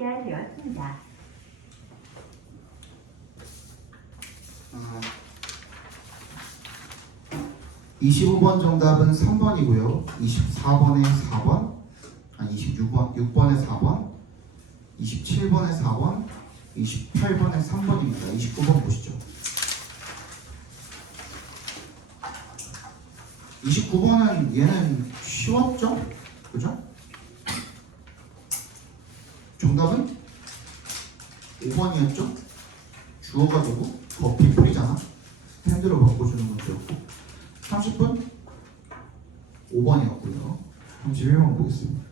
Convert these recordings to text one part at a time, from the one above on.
공개되었습니다. 25번 정답은 3번이고요. 24번에 4번, 6번에 4번, 27번에 4번, 28번에 3번입니다. 29번 보시죠. 29번은 얘는 쉬웠죠? 그죠? 정답은 5번이었죠? 주어가지고 더 피플이잖아. 스탠드로 바꿔주는 문제였고 30분 5번이었고요. 31번 보겠습니다.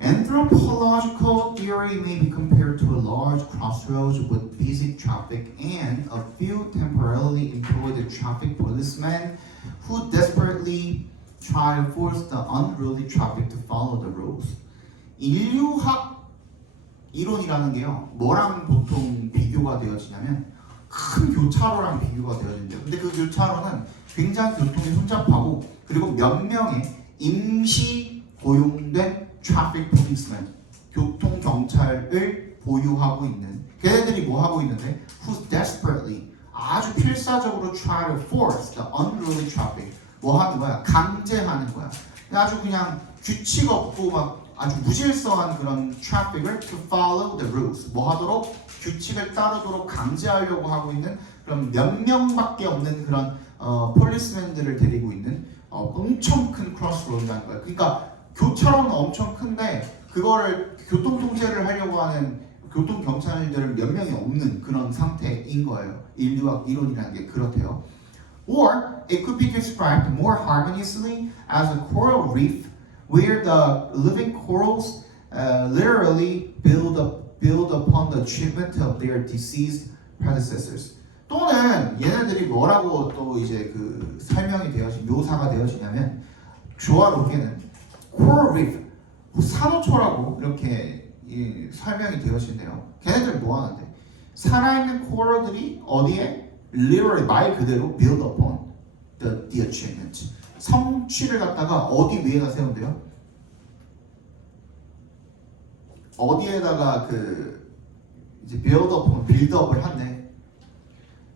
Anthropological theory may be compared to a large crossroads with busy traffic and a few temporarily employed traffic policemen who desperately try to force the unruly traffic to follow the rules. 인류학 이론이라는 게요, 뭐랑 보통 비교가 되어지냐면 큰 교차로랑 비교가 되어진대요. 근데 그 교차로는 굉장히 교통이 혼잡하고 그리고 몇 명의 임시 고용된 트래픽 폴리스맨, 교통 경찰을 보유하고 있는 걔네들이 뭐 하고 있는데 who desperately 아주 필사적으로 try to force the unruly traffic 뭐 하는 거야? 강제하는 거야. 아주 그냥 규칙 없고 막 아주 무질서한 그런 트래픽을 to follow the rules 뭐 하도록 규칙을 따르도록 강제하려고 하고 있는 그런 몇 명밖에 없는 그런 폴리스맨들을 데리고 있는 엄청 큰 크로스로드라는 거예요. 그러니까 교차로는 엄청 큰데 그거를 교통 통제를 하려고 하는 교통 경찰들은 몇 명이 없는 그런 상태인 거예요. 인류학 이론이라는 게 그렇대요. Or it could be described more harmoniously as a coral reef where the living corals literally build upon the achievement of their deceased predecessors. 또는 얘네들이 뭐라고 또 이제 그 설명이 되어진 묘사가 되어지냐면 조화롭게는 coral reef 산호초라고 이렇게 설명이 되어지네요. 걔네들 뭐 하는데 살아있는 코럴들이 어디에 literally 말 그대로 build upon the achievement 성취를 갖다가 어디 위에다 세운대요? 어디에다가 그 이제 build upon 빌드업을 한대.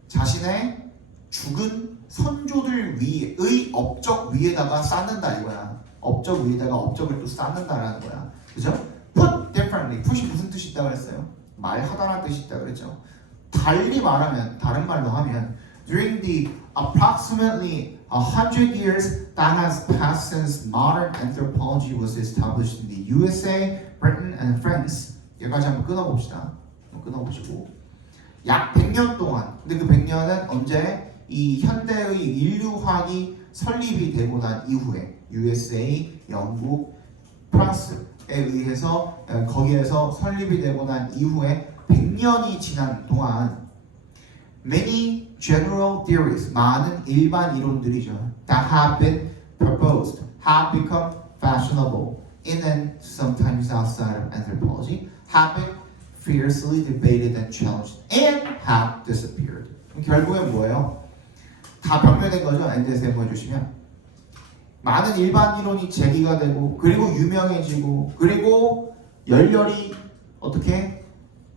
자신의 죽은 선조들 위의 업적 위에다가 쌓는다 이거야. 업적 위에다가 업적을 또 쌓는다라는 거야. 그죠? Put differently. put이 무슨 뜻이 있다고 그랬어요? 말하다라는 뜻이 있다고 그랬죠. 달리 말하면 다른 말로 하면 during the approximately 100 years that has passed since modern anthropology was established in the USA, Britain, and France. 여기까지 한번 끊어봅시다. 끊어보시고 약 100년 동안. 근데 그 100년은 언제? 이 현대의 인류학이 설립이 되고 난 이후에 USA, 영국, 프랑스에 의해서 거기에서 설립이 되고 난 이후에 100년이 지난 동안 many general theories 많은 일반 이론들이죠 that have been proposed have become fashionable in and sometimes outside of anthropology have been fiercely debated and challenged and have disappeared. 결국엔 뭐예요? 다 변명된 거죠. 엔드에서 해보여주시면 많은 일반 이론이 제기가 되고 그리고 유명해지고 그리고 열렬히 어떻게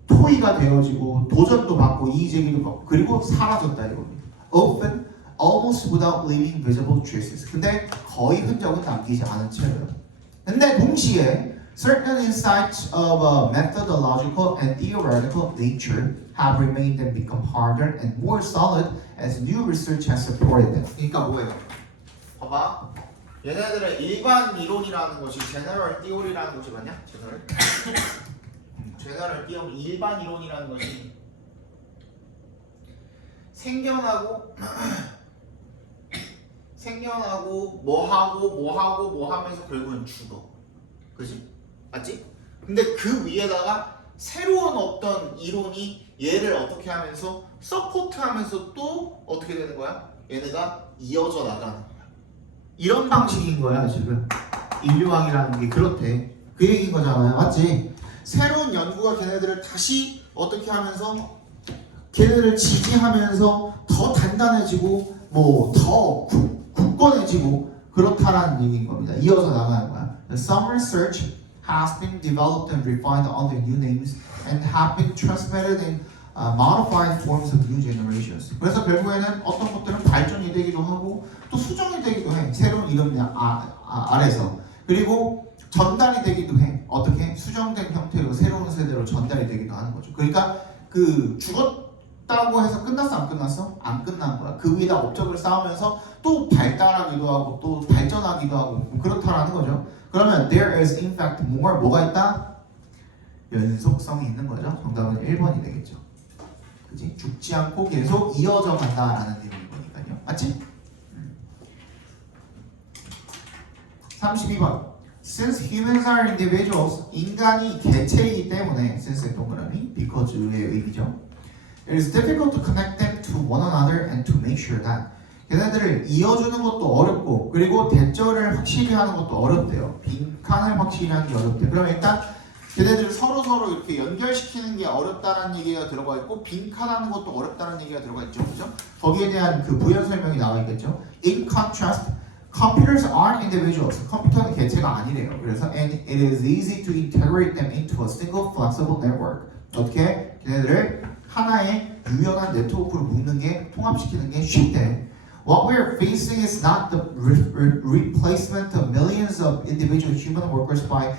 토의가 되어지고 도전도 받고 이의제기도 받고 그리고 사라졌다 이겁니다. Often almost without leaving visible traces. 근데 거의 흔적은 남기지 않은 채로요. 근데 동시에 certain insights of a methodological and theoretical nature have remained and become harder and more solid as new research has supported them. 그러니까 뭐예요? 봐봐. 얘네들의 일반 이론이라는 것이 general theory라는 것이 맞냐? general theory 일반 이론이라는 것이 생겨나고 뭐 하면서 결국은 죽어. 그지? 맞지? 근데 그 위에다가 새로운 어떤 이론이 얘를 어떻게 하면서 서포트하면서 또 어떻게 되는 거야? 얘네가 이어져 나가는 거야. 이런 방식인 거야 지금. 인류학이라는 게 그렇대. 그 얘기인 거잖아요. 맞지? 새로운 연구가 걔네들을 다시 어떻게 하면서 걔네들을 지지하면서 더 단단해지고 뭐 더 굳건해지고 그렇다라는 얘기인 겁니다. 이어서 나가는 거야. Some research has been developed and refined under new names and have been transmitted in modified forms of new generations. 그래서 결국에는 어떤 것들은 발전이 되기도 하고 또 수정이 되기도 해. 새로운 이름 아래서. 그리고 전달이 되기도 해. 어떻게? 수정된 형태로 새로운 세대로 전달이 되기도 하는 거죠. 그러니까 그 죽었다고 해서 끝났어 안 끝났어? 안 끝난 거야. 그 위에다 업적을 쌓으면서 또 발달하기도 하고 또 발전하기도 하고 그렇다라는 거죠. 그러면 there is in fact more 뭐가 있다? 연속성이 있는 거죠. 정답은 1번이 되겠죠. 그지? 죽지 않고 계속 이어져 간다라는 의미인 거니까요. 맞지? 32번. Since humans are individuals, 인간이 개체이기 때문에 since의 동그라미, because의 의미죠. It is difficult to connect them to one another and to make sure that 걔네들을 이어주는 것도 어렵고 그리고 대절을 확실히 하는 것도 어렵대요. 빈칸을 확실히 하는 게 어렵대요. 그럼 일단 걔네들을 서로 이렇게 연결시키는 게 어렵다는 얘기가 들어가 있고 빈칸하는 것도 어렵다는 얘기가 들어가 있죠. 그죠? 거기에 대한 그 부연 설명이 나와 있겠죠. In contrast, computers aren't individuals. 컴퓨터는 개체가 아니래요. 그래서 and it is easy to integrate them into a single flexible network. 어떻게? 걔네들을 하나의 유연한 네트워크로 묶는 게 통합시키는 게 쉽대. What we are facing is not the replacement of millions of individual human workers by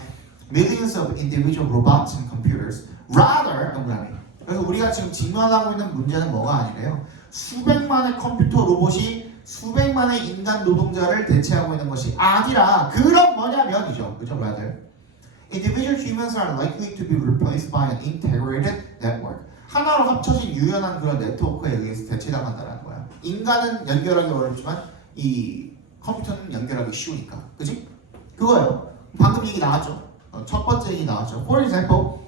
millions of individual robots and computers. Rather, 동그라미. 그래서 우리가 지금 직면하고 있는 문제는 뭐가 아니래요. 수백만의 컴퓨터 로봇이 수백만의 인간 노동자를 대체하고 있는 것이 아니라 그런 뭐냐면이죠. 그죠? Rather, individual humans are likely to be replaced by an integrated network. 하나로 합쳐진 유연한 그런 네트워크에 의해서 대체당한다는 거야. 인간은 연결하기 어렵지만 이 컴퓨터는 연결하기 쉬우니까. 그지? 그거예요. 방금 얘기 나왔죠. 첫 번째 얘기 나왔죠. For example,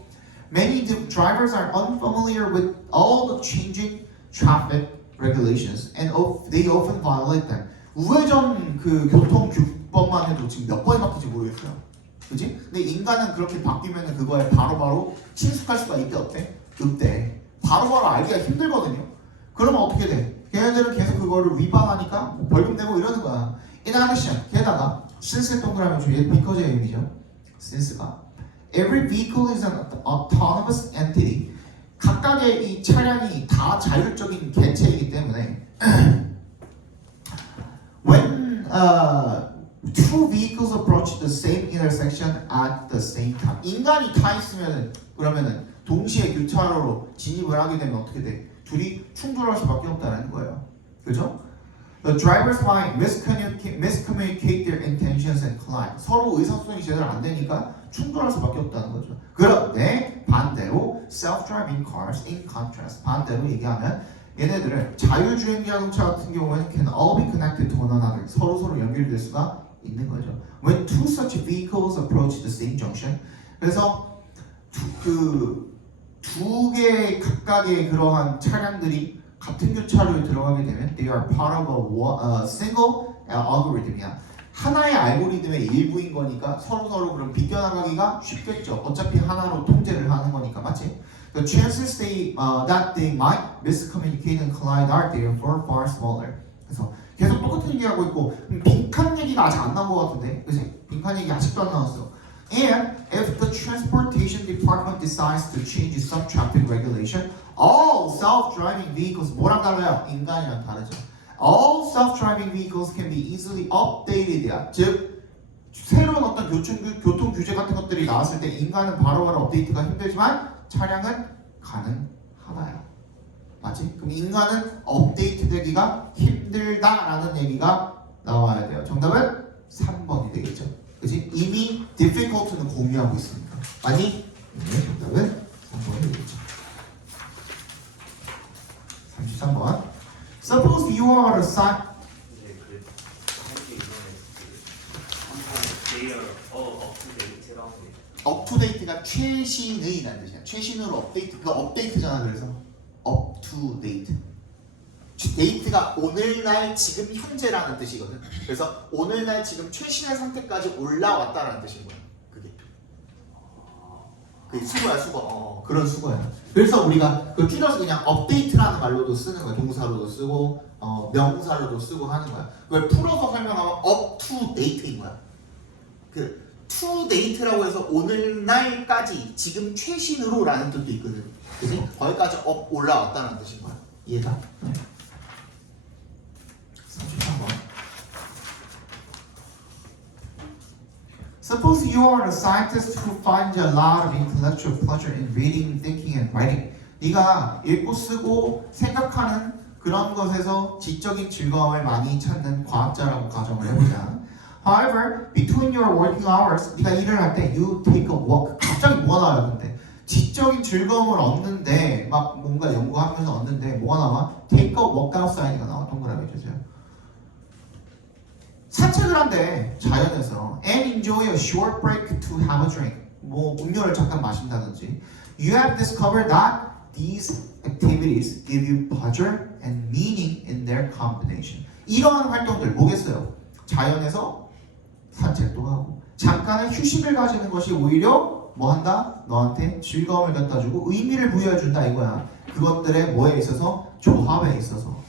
many drivers are unfamiliar with all the changing traffic regulations and they often violate them. 우회전 그 교통규범만 해도 지금 몇 번이 바뀌지 모르겠어요. 그지? 근데 인간은 그렇게 바뀌면 그거에 바로바로 친숙할 수가 있대 어때? 없대. 바로바로 알기가 힘들거든요. 그러면 어떻게 돼? 걔네들은 계속 그거를 위반하니까 벌금 내고 이러는 거야. In addition, 게다가 since 동그라미 주위에 because의 의미죠. since가 every vehicle is an autonomous entity. 각각의 이 차량이 다 자율적인 개체이기 때문에 when two vehicles approach the same intersection at the same time. 인간이 타 있으면은 그러면은 동시에 교차로로 진입을 하게 되면 어떻게 돼? 둘이 충돌할 수밖에 없다는 거예요. 그죠? The drivers might miscommunicate their intentions and collide. 서로 의사소통이 제대로 안 되니까 충돌할 수밖에 없다는 거죠. 그런데 반대로 self-driving cars in contrast. 반대로 얘기하면 얘네들은 자율주행 자동차 같은 경우에는 can all be connected to one another. 서로 연결될 수가 있는 거죠. When two such vehicles approach the same junction. 그래서 두 개의 각각의 그러한 차량들이 같은 교차로에 들어가게 되면 they are part of a single algorithm이야. 하나의 알고리즘의 일부인 거니까 서로 그럼 비껴나가기가 쉽겠죠. 어차피 하나로 통제를 하는 거니까 맞지? The chances that they might miscommunicate and collide are therefore far smaller. 그래서 계속 똑같은 얘기하고 있고 빈칸 얘기가 아직 안 나온 것 같은데, 그치? 빈칸 얘기 아직도 안 나왔어. And if the transportation department decides to change some traffic regulation, all self-driving vehicles 뭐랑 달라요? 인간이랑 다르죠. All self-driving vehicles can be easily updated. 즉 새로운 어떤 교통 규제 같은 것들이 나왔을 때 인간은 바로바로 업데이트가 힘들지만 차량은 가능하나요? 맞지? 그럼 인간은 업데이트 되기가 힘들다라는 얘기가 나와야 돼요. 정답은 3번이 되겠죠. 그치? 이미 difficult는 공유하고 있습니다. 아니? 네, 정답은 3번이 되겠죠. 33번. Suppose you are a sign. 업투데이트가 최신의라는 뜻이야. 최신으로 업데이트. 그 업데이트잖아. 그래서 업투데이트. 데이트가 오늘날 지금 현재라는 뜻이거든. 그래서 오늘날 지금 최신의 상태까지 올라왔다라는 뜻인 거야. 그게 수거야, 수거. 그런 수거야. 그래서 우리가 그 줄여서 그냥 업데이트라는 말로도 쓰는 거야. 동사로도 쓰고 명사로도 쓰고 하는 거야. 그걸 풀어서 설명하면 up to date인 거야. 그 to date라고 해서 오늘날까지 지금 최신으로라는 뜻도 있거든. 그지? 거기까지 업 올라왔다는 뜻인 거야. 이해가? 33번. Suppose you are a scientist who finds a lot of intellectual pleasure in reading, thinking, and writing. 네가 읽고 쓰고 생각하는 그런 것에서 지적인 즐거움을 많이 찾는 과학자라고 가정을 해보자. However, between your working hours, 네가 일을 할 때 you take a walk. 갑자기 뭐가 나와요, 근데? 지적인 즐거움을 얻는데 막 뭔가 연구하면서 얻는데 뭐가 나와? Take a walk outside가 나와. 동그라미 주세요. 산책을 한대 자연에서 and enjoy a short break to have a drink. 뭐 음료를 잠깐 마신다든지. You have discovered that these activities give you pleasure and meaning in their combination. 이러한 활동들 뭐겠어요? 자연에서 산책도 하고 잠깐의 휴식을 가지는 것이 오히려 뭐 한다? 너한테 즐거움을 갖다 주고 의미를 부여해 준다 이거야. 그것들의 뭐에 있어서? 조합에 있어서.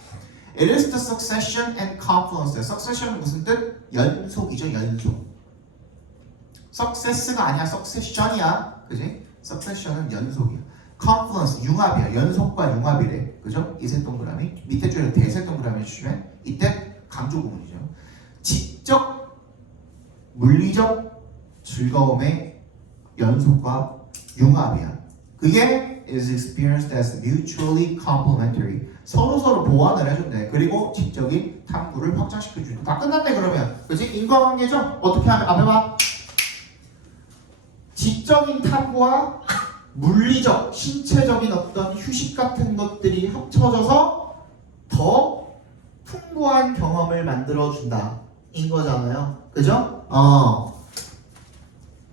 It is the succession and confluence. succession은 무슨 뜻? 연속이죠, 연속. success가 아니야, succession이야. 그지? succession은 연속이야. confluence, 융합이야. 연속과 융합이래. 그죠? 이세 동그라미. 밑에 줄에 대세 동그라미 해주시면 이때 강조 부분이죠. 지적, 물리적 즐거움의 연속과 융합이야. 그게 is experienced as mutually complementary. 서로 보완을 해준대. 그리고 지적인 탐구를 확장시켜준다. 다 끝났네 그러면. 그치? 인과관계죠? 어떻게 하면? 앞에 봐. 지적인 탐구와 물리적, 신체적인 어떤 휴식 같은 것들이 합쳐져서 더 풍부한 경험을 만들어준다. 인 거잖아요. 그죠?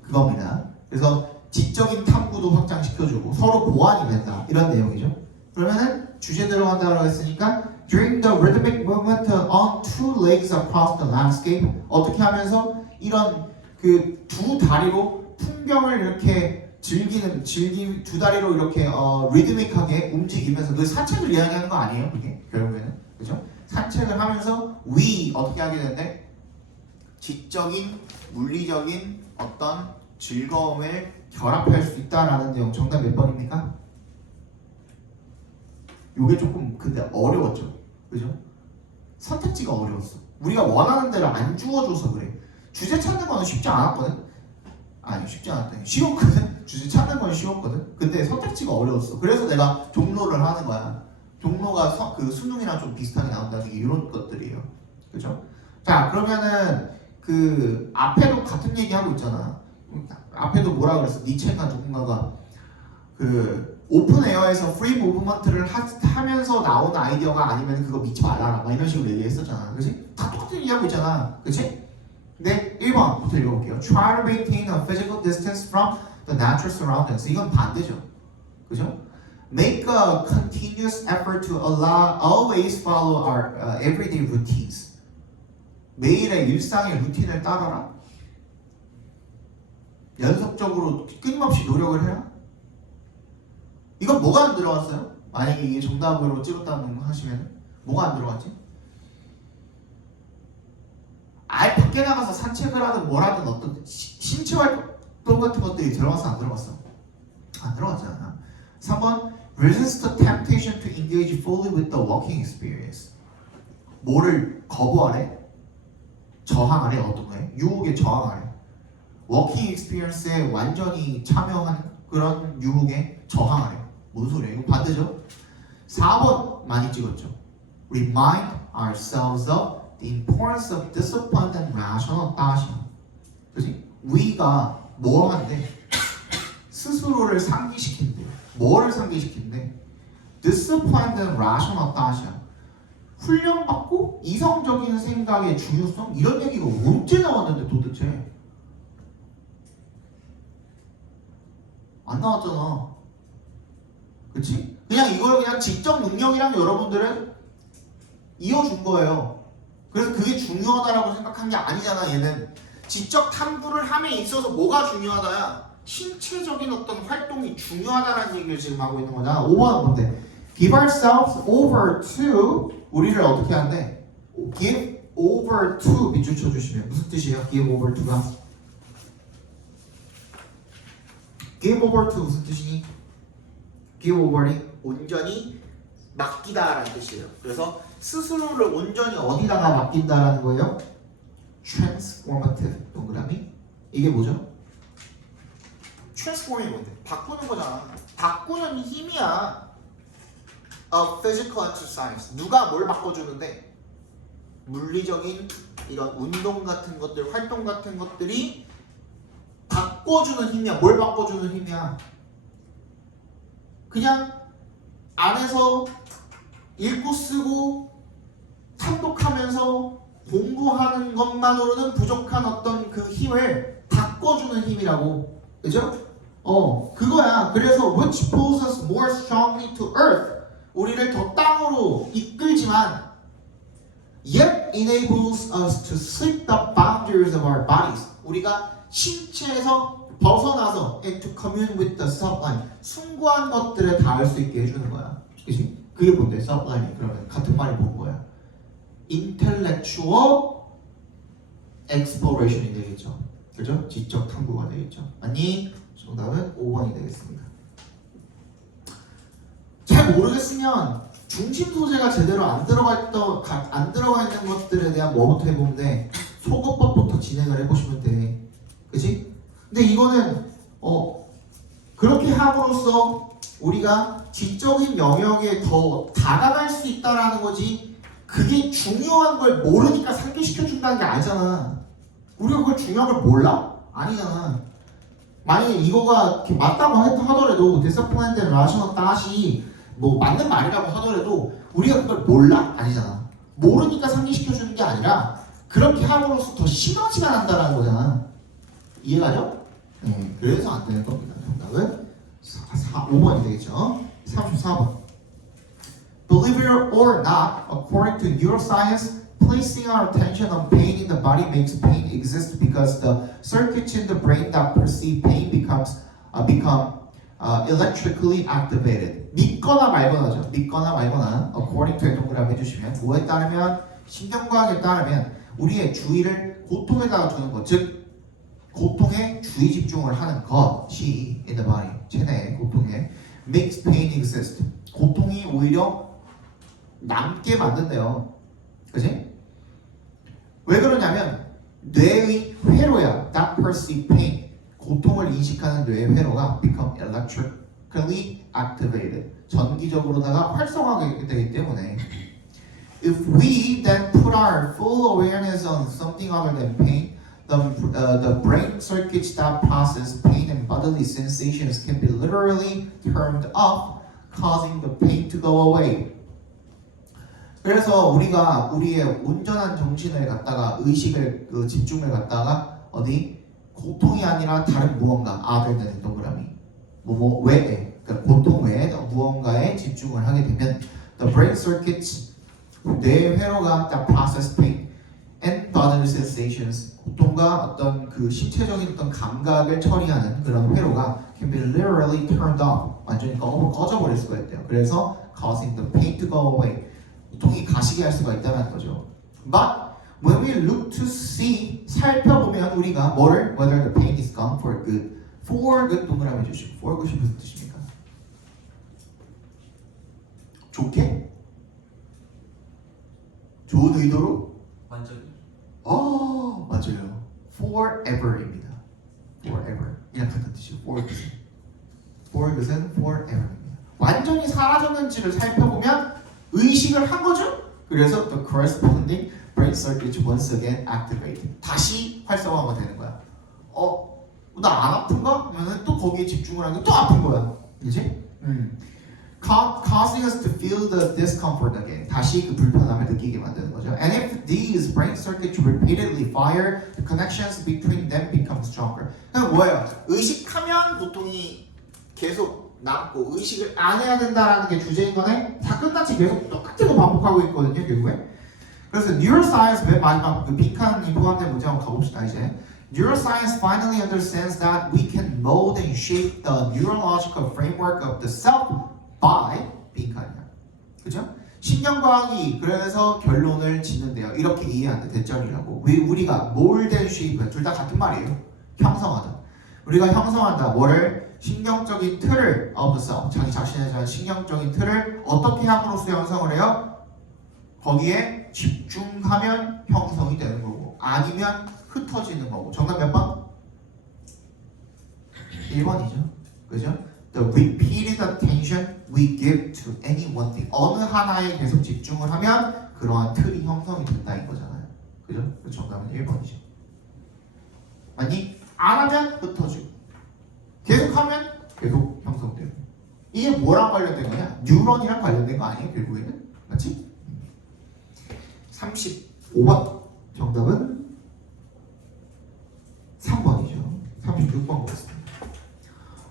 그겁니다. 그래서 지적인 탐구도 확장시켜주고 서로 보완이 된다. 이런 내용이죠. 그러면은 주제 들어간다고 했으니까 During the rhythmic movement on two legs across the landscape 어떻게 하면서 이런 그 두 다리로 풍경을 이렇게 즐기는 두 다리로 이렇게 리드믹하게 움직이면서 그 산책을 이야기하는 거 아니에요? 그게 결국에는 그죠? 산책을 하면서 we 어떻게 하게 되는데 지적인 물리적인 어떤 즐거움을 결합할 수 있다라는 내용. 정답 몇 번입니까? 요게 조금 근데 어려웠죠. 그죠? 선택지가 어려웠어. 우리가 원하는 대로 안 주어줘서 그래. 주제 찾는 거는 쉽지 않았거든. 아니 쉽지 않았대. 쉬웠거든. 주제 찾는 건 쉬웠거든. 근데 선택지가 어려웠어. 그래서 내가 종로를 하는 거야. 종로가 그 수능이랑 좀 비슷하게 나온다는 게 이런 것들이에요. 그죠? 자 그러면은 그 앞에도 같은 얘기 하고 있잖아. 앞에도 뭐라 그랬어? 니체가 누군가가 그 오픈 에어에서 프리 무브먼트를 하면서 나온 아이디어가 아니면 그거 믿지 말아라 막 이런 식으로 얘기했었잖아. 그치? 다 똑같은 얘기하고 있잖아. 그치? 네, 1번부터 읽어볼게요. Try to maintain a physical distance from the natural surroundings. 이건 반대죠. 그죠? Make a continuous effort to always follow our everyday routines. 매일의 일상의 루틴을 따라라. 연속적으로 끊임없이 노력을 해라. 이건 뭐가 안 들어갔어요? 만약에 이게 정답으로 찍었다는 거 하시면 뭐가 안 들어갔지? 아예 밖에 나가서 산책을 하든 뭘 하든 어떤 신체 활동 같은 것들이 들어갔어 안 들어갔어? 안 들어갔잖아. 3번 Resist the temptation to engage fully with the walking experience. 뭐를 거부하래? 저항하래? 어떤 거에? 유혹에 저항하래. 워킹 익스피리언스에 완전히 참여한 그런 유혹에 저항하래. 뭔 소리야? 이거 반대죠? 4번 많이 찍었죠. Remind ourselves of the importance of disciplined and rational thought. 그치? 우리가 뭐 한대? 스스로를 상기시킨대. 뭐를 상기시킨대? Disciplined and rational thought. 훈련받고 이성적인 생각의 중요성? 이런 얘기가 언제 나왔는데 도대체? 안 나왔잖아. 그치? 그냥 이걸 그냥 직접 능력이랑 여러분들은 이어준 거예요. 그래서 그게 중요하다라고 생각한 게 아니잖아. 얘는 지적 탐구를 함에 있어서 뭐가 중요하다야? 신체적인 어떤 활동이 중요하다라는 얘기를 지금 하고 있는 거잖아. 5번은 뭔데? Give ourselves over to 우리를 어떻게 한대? Give over to 밑줄 쳐주시면 무슨 뜻이에요? Give over to가 give over to 무슨 뜻이니? give over이 온전히 맡기다라는 뜻이에요. 그래서 스스로를 온전히 어디다가 맡긴다라는 거예요? transformative 동그라미. 이게 뭐죠? transform이 뭔데? 바꾸는 거잖아. 바꾸는 힘이야. A physical exercise. 누가 뭘 바꿔주는데? 물리적인 이런 운동 같은 것들, 활동 같은 것들이 바꿔주는 힘이야. 뭘 바꿔주는 힘이야? 그냥 안에서 읽고 쓰고 탐독하면서 공부하는 것만으로는 부족한 어떤 그 힘을 바꿔주는 힘이라고. 그죠? 그거야. 그래서 which pulls us more strongly to earth. 우리를 더 땅으로 이끌지만 yet enables us to slip the boundaries of our bodies. 우리가 신체에서 벗어나서 and to commune with the sublime. 숭고한 것들에 닿을 수 있게 해주는 거야. 그치? 그게 뭔데? sublime이 그러면 같은 말이 뭔 거야? intellectual exploration이 되겠죠. 그죠? 지적 탐구가 되겠죠. 맞니? 정답은 5번이 되겠습니다. 잘 모르겠으면 중심 소재가 제대로 안 들어가 있는 것들에 대한 뭐부터 해보면 돼? 소거법부터 진행을 해보시면 돼. 그치? 근데 이거는 그렇게 함으로써 우리가 지적인 영역에 더 다가갈 수 있다라는 거지, 그게 중요한 걸 모르니까 상기시켜 준다는 게 아니잖아. 우리가 그걸 중요한 걸 몰라? 아니잖아. 만약에 이거가 이렇게 맞다고 하더라도 disciplined and rational thought이 뭐 맞는 말이라고 하더라도 우리가 그걸 몰라? 아니잖아. 모르니까 상기시켜 주는 게 아니라 그렇게 함으로써 더 시너지가 난다라는 거잖아. 이해가죠? 네, 그래서 안 되는 겁니다. 정답은 5번이 되겠죠. 34번. Believe it or not, according to neuroscience, placing our attention on pain in the body makes pain exist because the circuits in the brain that perceive pain become electrically activated. 믿거나 말거나죠. 믿거나 말거나 according to에 동그라미 해주시면 뭐에 따르면 신경과학에 따르면 우리의 주의를 고통에다가 두는 것, 즉 고통에 주의 집중을 하는 것이 in the body, 체내의 고통에 makes pain exist. 고통이 오히려 남게 만든대요. 그치? 왜 그러냐면 뇌의 회로야. that perceive pain. 고통을 인식하는 뇌의 회로가 become electrically activated. 전기적으로다가 활성화하게 되기 때문에 if we then put our full awareness on something other than pain, the brain circuits that process pain and bodily sensations can be literally turned off, causing the pain to go away. 그래서 우리가 우리의 온전한 정신을 갖다가 의식을 집중을 갖다가 어디 고통이 아니라 다른 무언가 되는 동그라미 뭐뭐 외에 그러니까 고통 외에 무언가에 집중을 하게 되면 the brain circuits 뇌 회로가 that process pain and bodily sensations 고통과 어떤 그 신체적인 어떤 감각을 처리하는 그런 회로가 can be literally turned off 완전히 꺼져버릴 수가 있대요. 그래서 causing the pain to go away 고통이 가시게 할 수가 있다는 거죠. But when we look to see 살펴보면 우리가 뭐를 whether the pain is gone for good for good 동그라미 해주시고 for good이 무슨 뜻입니까? 좋게? 좋은 의도로? 완전히. 맞아요. forever입니다. forever 이랑 같은 뜻이에요. for good은 forever입니다. 완전히 사라졌는지를 살펴보면 의식을 한 거죠. 그래서 the corresponding brain circuits once again activate. 다시 활성화가 되는 거야. 나 안 아픈가? 그러면 또 거기에 집중을 하면 또 아픈 거야. 그렇지? Causing us to feel the discomfort again. 다시 그 불편함을 느끼게 만드는 거죠. And if these brain circuits repeatedly fire, the connections between them become stronger. 그럼 뭐예요? 의식하면 고통이 계속 남고 의식을 안 해야 된다라는 게 주제인 거네. 다 끝났지 계속 똑같은 거 반복하고 있거든요, 결국에. 그래서 neuroscience 맨 마지막 그 빈칸이 포함된 문제 한번 가봅시다 이제. Neuroscience finally understands that we can mold and shape the neurological framework of the self by 빈칸이야. 그죠? 신경과학이 그래서 결론을 짓는데요. 이렇게 이해하는데 대점이라고. 우리가 mold and shape 둘 다 같은 말이에요. 형성하다. 우리가 형성한다. 뭐를? 신경적인 틀을 of the self, 자기 자신에 대한 신경적인 틀을 어떻게 함으로써 형성을 해요? 거기에 집중하면 형성이 되는 거고 아니면 흩어지는 거고. 정답 몇 번? 1번이죠. 그죠? The repeated attention we give to any one thing. 어느 하나에 계속 집중을 하면 그러한 틀이 형성이 된다는 거잖아요. 그죠? 그래서 정답은 1번이죠. 아니 안 하면 흩어지고 계속하면 계속 형성되고. 이게 뭐랑 관련된 거냐? 뉴런이랑 관련된 거 아니에요? 결국에는. 맞지? 35번 정답은 3번이죠. 36번 보겠습니다.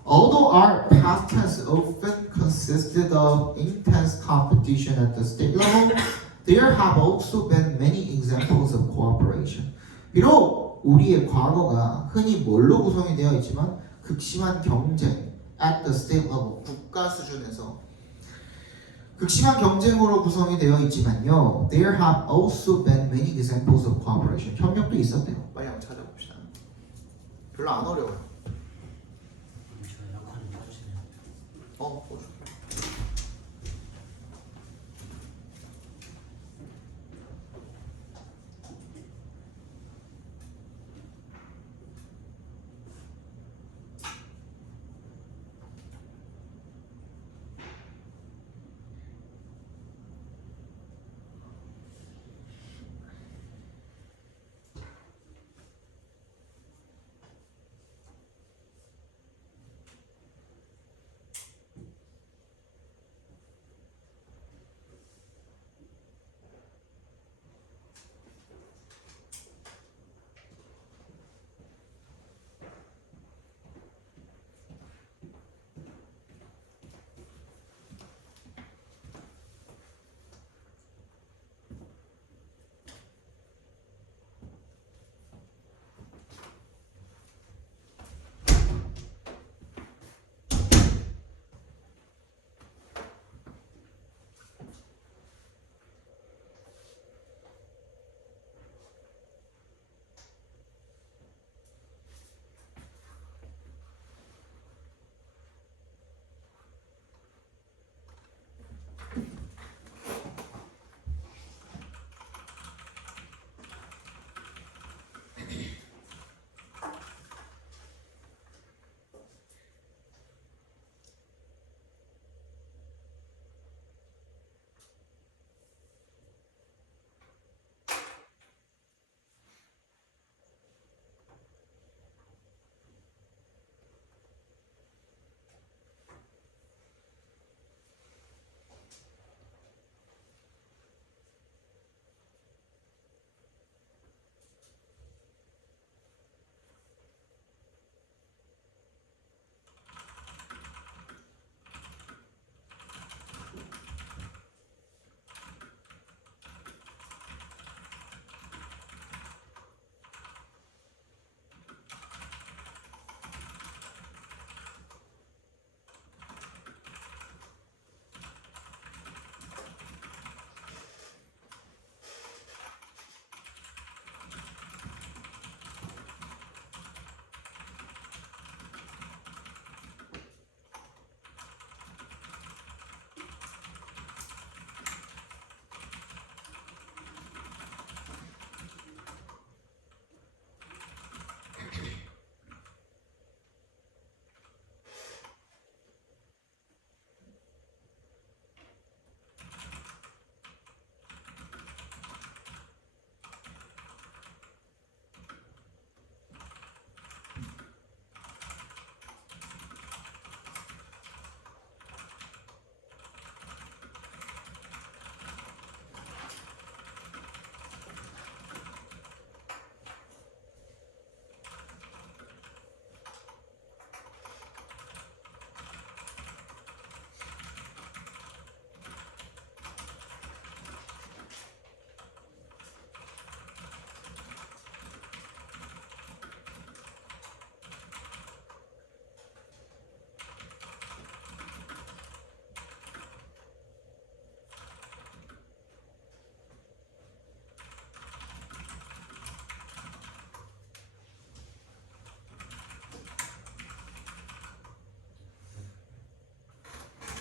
Although our past tense often consisted of intense competition at the state level, there have also been many examples of cooperation. 비록 우리의 과거가 흔히 뭘로 구성이 되어 있지만 극심한 경쟁 at the state level, 국가 수준에서 극심한 경쟁으로 구성이 되어 있지만요. There have also been many examples of cooperation. 협력도 있었대요. 빨리 한번 찾아봅시다. 별로 안 어려워요. 보여줄게.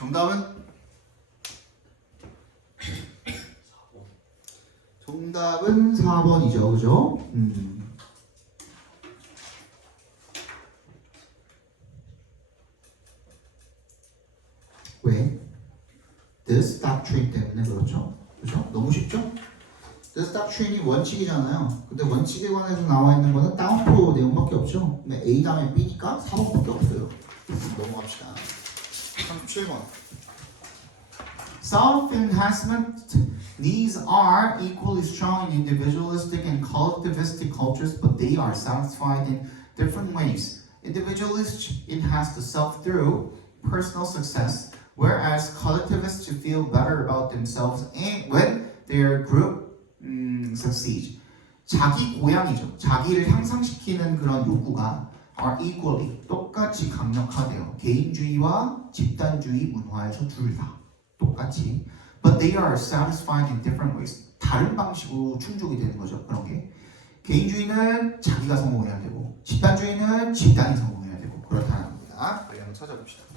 정답은? 정답은 4번이죠. 그죠? 왜? This doctrine 때문에 그렇죠? 그죠? 너무 쉽죠? This doctrine이 원칙이잖아요. 근데 원칙에 관해서 나와 있는 거는 다운표 내용밖에 없죠. 근데 A 다음에 B니까 4번밖에 없어요. 넘어갑시다. 37번. Self-enhancement needs are equally strong in individualistic and collectivistic cultures, but they are satisfied in different ways. Individualists enhance the self through personal success, whereas collectivists feel better about themselves and when their group succeeds. 자기 고양이죠. 자기를 향상시키는 그런 욕구가 are equally 똑같이 강력하대요. 개인주의와 집단주의 문화에서 둘 다 똑같이. But they are satisfied in different ways. 다른 방식으로 충족이 되는 거죠. 그런 게. 개인주의는 자기가 성공해야 되고 집단주의는 집단이 성공해야 되고 그렇다는 겁니다. 우리 한번 찾아봅시다.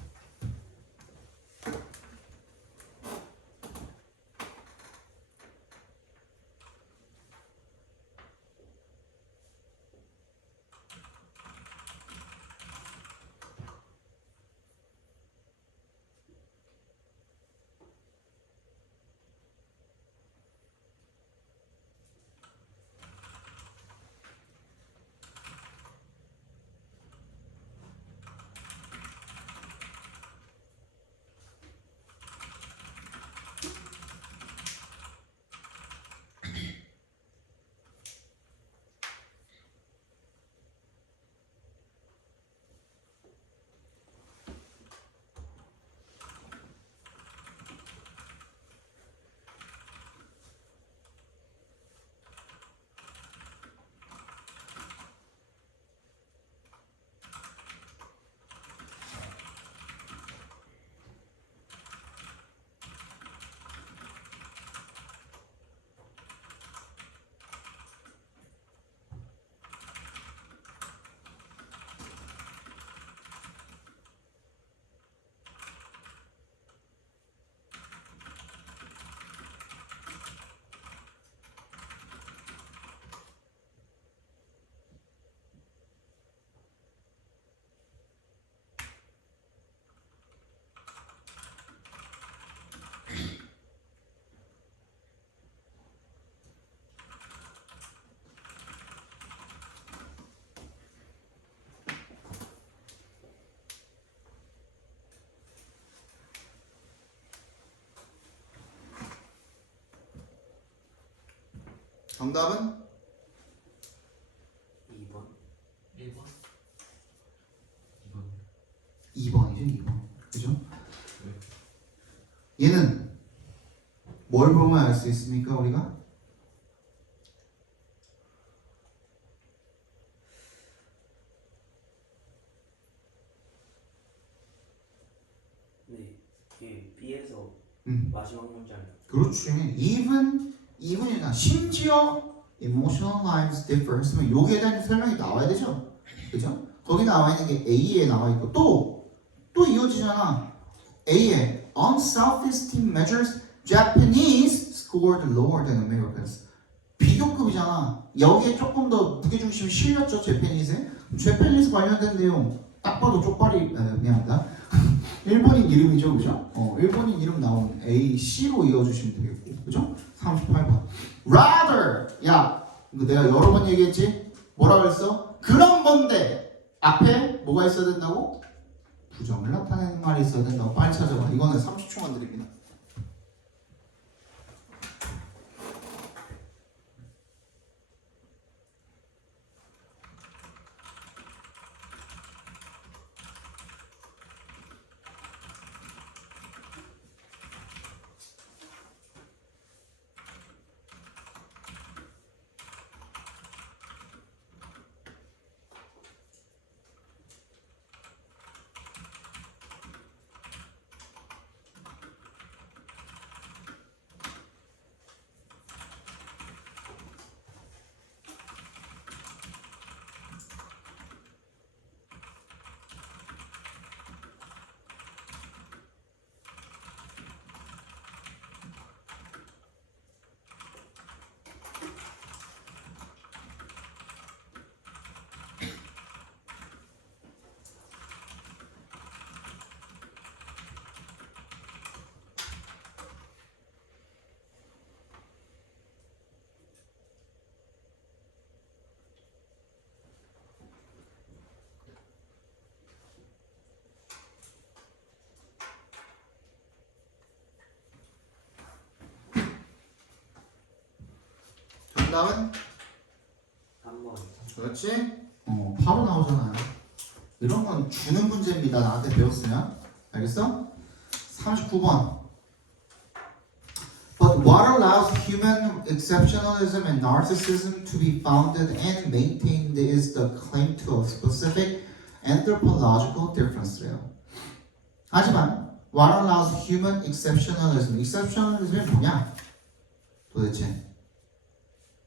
정답은? 2번. 1번. 2번. 2번이죠. 2번. 그죠? 얘는 뭘 보면 알 수 있습니까? 우리가? 네. 이 B에서 마지막 문장. 그렇지. even이나 심지어 emotional lives differ 했으면 여기에 대한 설명이 나와야 되죠. 그죠? 거기 나와 있는 게 A에 나와 있고 또 이어지잖아. A에 on self-esteem measures Japanese scored lower than Americans. 비교급이잖아. 여기에 조금 더 무게중심이 실렸죠. 재패니스 관련된 내용 딱 봐도 쪽발이 미안하다. 일본인 이름이죠, 그죠? 일본인 이름 나오는 A, C로 이어주시면 되겠고, 그죠? 38번. Rather, 야, 이거 내가 여러 번 얘기했지? 뭐라 그랬어? 그런 건데 앞에 뭐가 있어야 된다고? 부정을 나타내는 말이 있어야 된다고. 빨리 찾아봐. 이거는 30초만 드립니다. 정답은 3번. 그렇지? 바로 나오잖아. 이런 건 주는 문제입니다. 나한테 배웠으면. 알겠어? 39번. But what allows human exceptionalism and narcissism to be founded and maintained is the claim to a specific anthropological difference래요. 하지만 what allows human exceptionalism? exceptionalism이 뭐냐? 도대체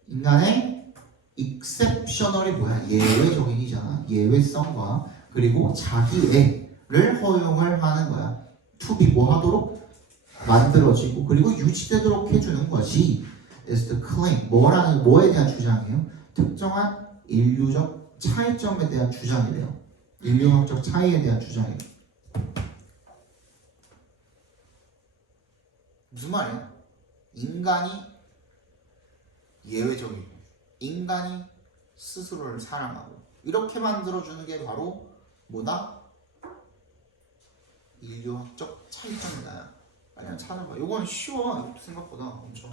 인간의 exceptional이 뭐야? 예외적인이잖아. 예외성과 그리고 자기애를 허용을 하는 거야. to be 뭐 하도록? 만들어지고 그리고 유지되도록 해주는 것이 is the claim. 뭐에 대한 주장이에요? 특정한 인류적 차이점에 대한 주장이래요. 인류학적 차이에 대한 주장이에요. 무슨 말이야? 인간이 예외적이고 인간이 스스로를 사랑하고 이렇게 만들어주는 게 바로 뭐다? 인류학적 차이점이다. 아니야 찾아봐. 이건 쉬워. 생각보다 엄청.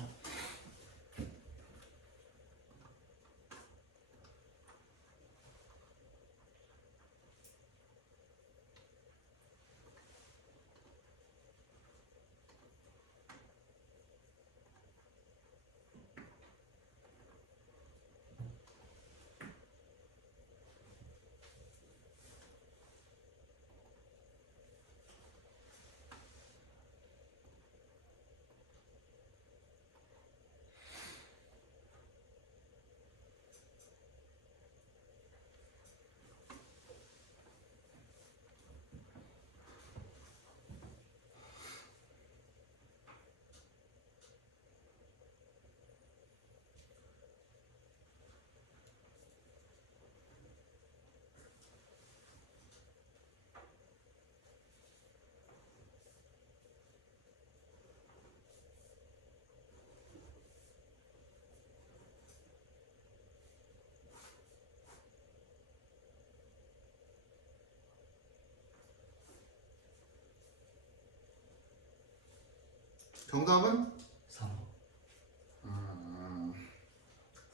정답은 3번.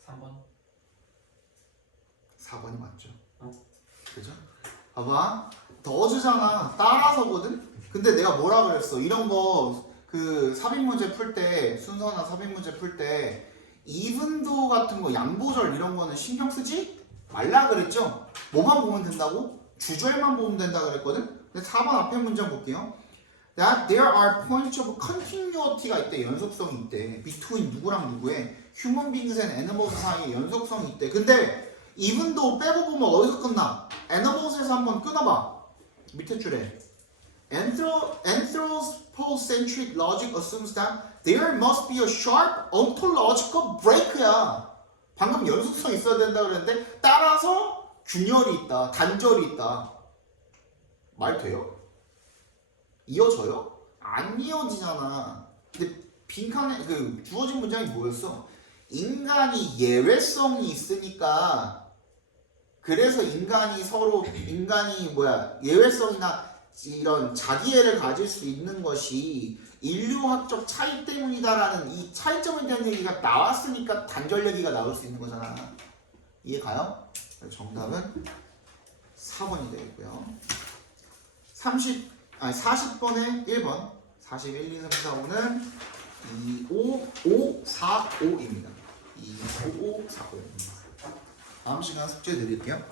3번. 4번이 맞죠. 어? 그죠? 봐봐. 더즈잖아. 따라서거든? 근데 내가 뭐라 그랬어? 이런 거 그 삽입 문제 풀 때 순서나 삽입 문제 풀 때 이분도 같은 거 양보절 이런 거는 신경 쓰지 말라 그랬죠? 뭐만 보면 된다고? 주절만 보면 된다 그랬거든? 근데 4번 앞에 문장 볼게요. That there are points of continuity가 있대. 연속성이 있대. between 누구랑 누구의 human beings and animals 사이에 연속성이 있대. 근데 even도 빼고 보면 어디서 끝나? animals에서 한번 끊어봐. 밑에 줄에 anthropocentric logic assumes that there must be a sharp ontological break야. 방금 연속성 있어야 된다 그랬는데 따라서 균열이 있다. 단절이 있다. 말 돼요? 이어져요? 안 이어지잖아. 근데 빈칸에 그 주어진 문장이 뭐였어? 인간이 예외성이 있으니까 그래서 인간이 예외성이나 이런 자기애를 가질 수 있는 것이 인류학적 차이 때문이다라는 이 차이점에 대한 얘기가 나왔으니까 단절 얘기가 나올 수 있는 거잖아. 이해 가요? 정답은 4번이 되겠고요. 40번에 1번 41, 2, 3, 4, 5는 2, 5, 5, 4, 5입니다. 2, 5, 5, 4, 5입니다. 다음 시간 숙제 드릴게요.